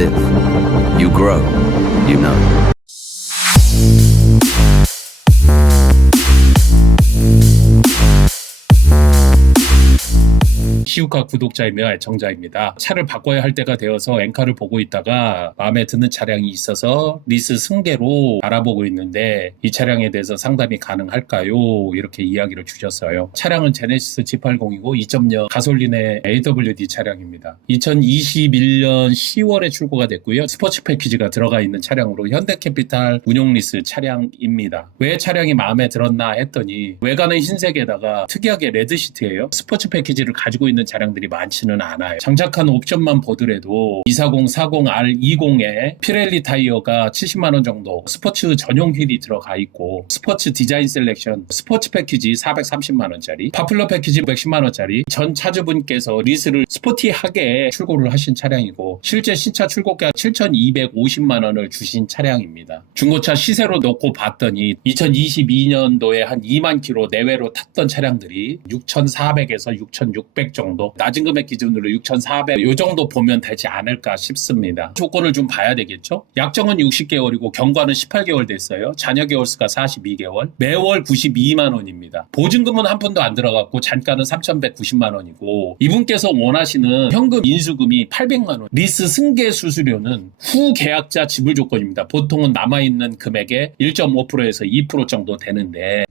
live, you grow, you know. 시우카 구독자이며 애청자입니다. 차를 바꿔야 할 때가 되어서 엔카를 보고 있다가 마음에 드는 차량이 있어서 리스 승계로 알아보고 있는데 이 차량에 대해서 상담이 가능할까요? 이렇게 이야기를 주셨어요. 차량은 제네시스 G80이고 2.0 가솔린의 AWD 차량입니다. 2021년 10월에 출고가 됐고요. 스포츠 패키지가 들어가 있는 차량으로 현대캐피탈 운용 리스 차량입니다. 왜 차량이 마음에 들었나 했더니 외관은 흰색에다가 특이하게 레드 시트예요. 스포츠 패키지를 가지고 있는 차량들이 많지는 않아요. 장착한 옵션만 보더라도 240-40R20에 피렐리 타이어가 70만원 정도, 스포츠 전용 휠이 들어가 있고 스포츠 디자인 셀렉션, 스포츠 패키지 430만원짜리, 파플러 패키지 110만원짜리, 전 차주분께서 리스를 스포티하게 출고를 하신 차량이고 실제 신차 출고가 7,250만원을 주신 차량입니다. 중고차 시세로 놓고 봤더니 2022년도에 한 2만 킬로 내외로 탔던 차량들이 6,400에서 6,600 정도, 낮은 금액 기준으로 6,400 요 정도 보면 되지 않을까 싶습니다. 조건을 좀 봐야 되겠죠. 약정은 60개월이고 경과는 18개월 됐어요. 잔여 개월수가 42개월, 매월 92만 원입니다. 보증금은 한 푼도 안 들어갔고 잔가는 3,190만 원이고 이분께서 원하시는 현금 인수금이 800만 원, 리스 승계 수수료는 후 계약자 지불 조건입니다. 보통은 남아있는 금액의 1.5%에서 2% 정도 되는데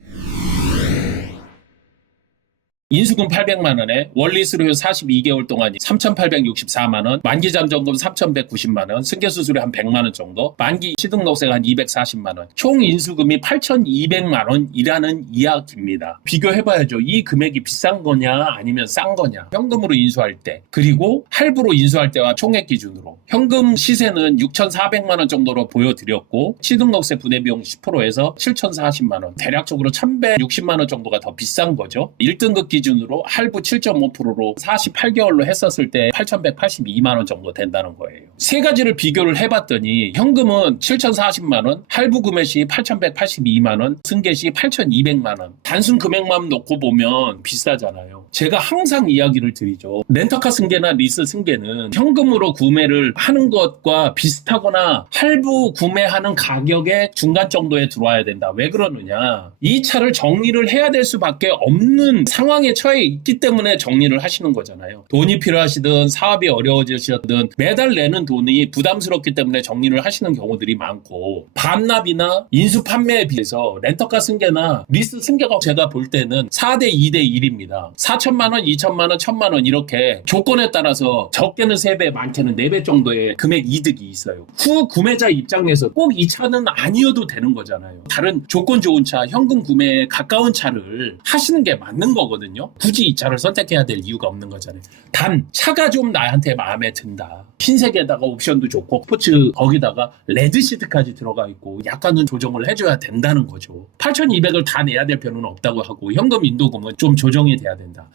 인수금 800만원에 원리수료 42개월 동안 3,864만원, 만기 잠정금 3,190만원, 승계수수료 한 100만원 정도, 만기 취등록세가 한 240만원, 총 인수금이 8,200만원이라는 이야기입니다. 비교해봐야죠. 이 금액이 비싼 거냐 아니면 싼 거냐. 현금으로 인수할 때, 그리고 할부로 인수할 때와 총액 기준으로 현금 시세는 6,400만원 정도로 보여드렸고 취등록세 분해비용 10%에서 7,040만원, 대략적으로 1,160만원 정도가 더 비싼 거죠. 1등급 기준으로 할부 7.5%로 48개월로 했었을 때 8,182만원 정도 된다는 거예요. 세 가지를 비교를 해봤더니 현금은 7,040만원, 할부 구매 시 8,182만원, 승계 시 8,200만원. 단순 금액만 놓고 보면 비싸잖아요. 제가 항상 이야기를 드리죠. 렌터카 승계나 리스 승계는 현금으로 구매를 하는 것과 비슷하거나 할부 구매하는 가격의 중간 정도에 들어와야 된다. 왜 그러느냐? 이 차를 정리를 해야 될 수밖에 없는 상황에 처해 있기 때문에 정리를 하시는 거잖아요. 돈이 필요하시든 사업이 어려워지시든 매달 내는 돈이 부담스럽기 때문에 정리를 하시는 경우들이 많고 반납이나 인수 판매에 비해서 렌터카 승계나 리스 승계가 제가 볼 때는 4대 2대 1입니다. 4천만원, 2천만원, 1천만원 이렇게 조건에 따라서 적게는 3배, 많게는 4배 정도의 금액 이득이 있어요. 후 구매자 입장에서 꼭 이 차는 아니어도 되는 거잖아요. 다른 조건 좋은 차, 현금 구매에 가까운 차를 하시는 게 맞는 거거든요. 굳이 이 차를 선택해야 될 이유가 없는 거잖아요. 단 차가 좀 나한테 마음에 든다. 흰색에다가 옵션도 좋고 스포츠 거기다가 레드 시트까지 들어가 있고 약간은 조정을 해줘야 된다는 거죠. 8,200을 다 내야 될 필요는 없다고 하고 현금 인도금은 좀 조정이 돼야 된다.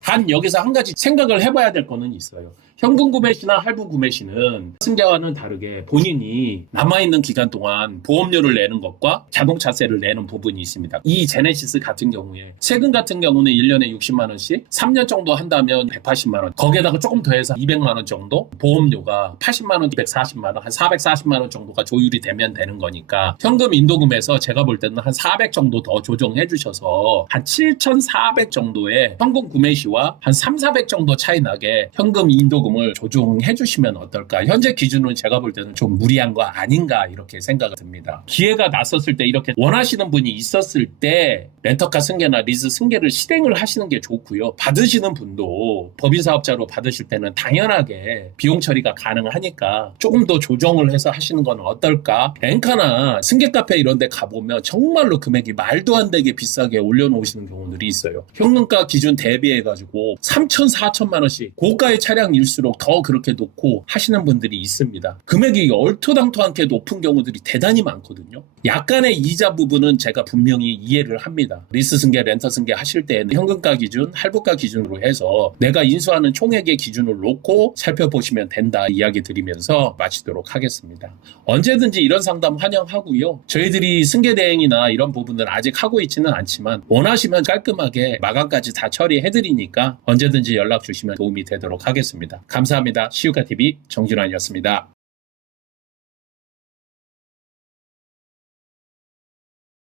단 여기서 한 가지 생각을 해봐야 될 거는 있어요. 현금 구매 시나 할부 구매 시는 승계와는 다르게 본인이 남아있는 기간 동안 보험료를 내는 것과 자동차세를 내는 부분이 있습니다. 이 제네시스 같은 경우에 세금 같은 경우는 1년에 60만 원씩 3년 정도 한다면 180만 원, 거기에다가 조금 더해서 200만 원 정도, 보험료가 80만 원, 240만 원, 한 440만 원 정도가 조율이 되면 되는 거니까 현금 인도금에서 제가 볼 때는 한 400 정도 더 조정해 주셔서 한 7,400 정도의 현금 구매 시와 한 3,400 정도 차이 나게 현금 인도금 을 조정해 주시면 어떨까. 현재 기준은 제가 볼 때는 좀 무리한 거 아닌가 이렇게 생각이 듭니다. 기회가 났었을 때 이렇게 원하시는 분이 있었을 때 렌터카 승계나 리스 승계를 실행을 하시는 게 좋고요. 받으시는 분도 법인사업자로 받으실 때는 당연하게 비용 처리가 가능하니까 조금 더 조정을 해서 하시는 건 어떨까. 엔카나 승계카페 이런 데 가보면 정말로 금액이 말도 안 되게 비싸게 올려놓으시는 경우들이 있어요. 현금가 기준 대비해가지고 3천, 4천만 원씩 고가의 차량일수록 더 그렇게 놓고 하시는 분들이 있습니다. 금액이 얼토당토않게 높은 경우들이 대단히 많거든요. 약간의 이자 부분은 제가 분명히 이해를 합니다. 리스 승계, 렌터 승계 하실 때는 현금가 기준, 할부가 기준으로 해서 내가 인수하는 총액의 기준을 놓고 살펴보시면 된다 이야기 드리면서 마치도록 하겠습니다. 언제든지 이런 상담 환영하고요. 저희들이 승계 대행이나 이런 부분을 아직 하고 있지는 않지만 원하시면 깔끔하게 마감까지 다 처리해드리니까 언제든지 연락 주시면 도움이 되도록 하겠습니다. 감사합니다. 시우카TV 정준환이었습니다.